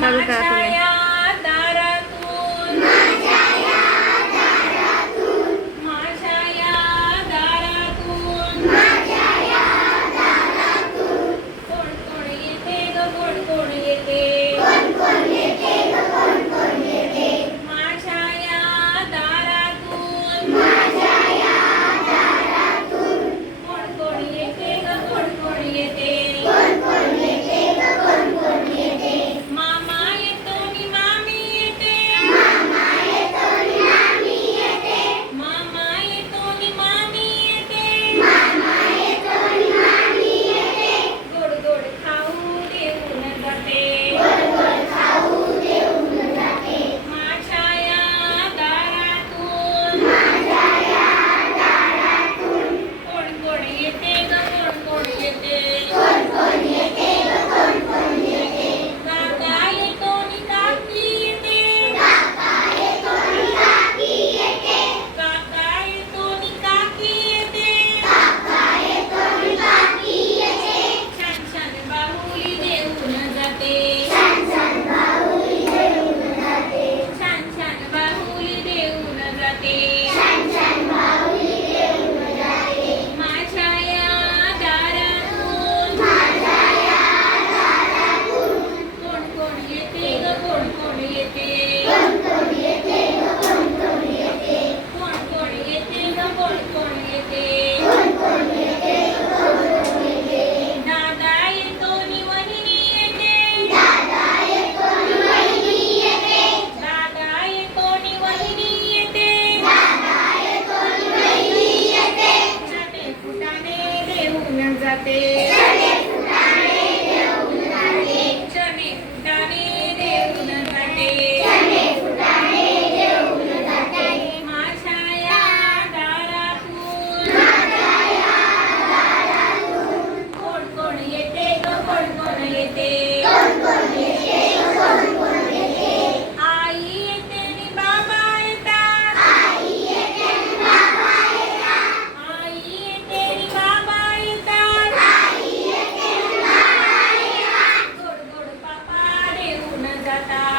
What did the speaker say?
चालू Tata.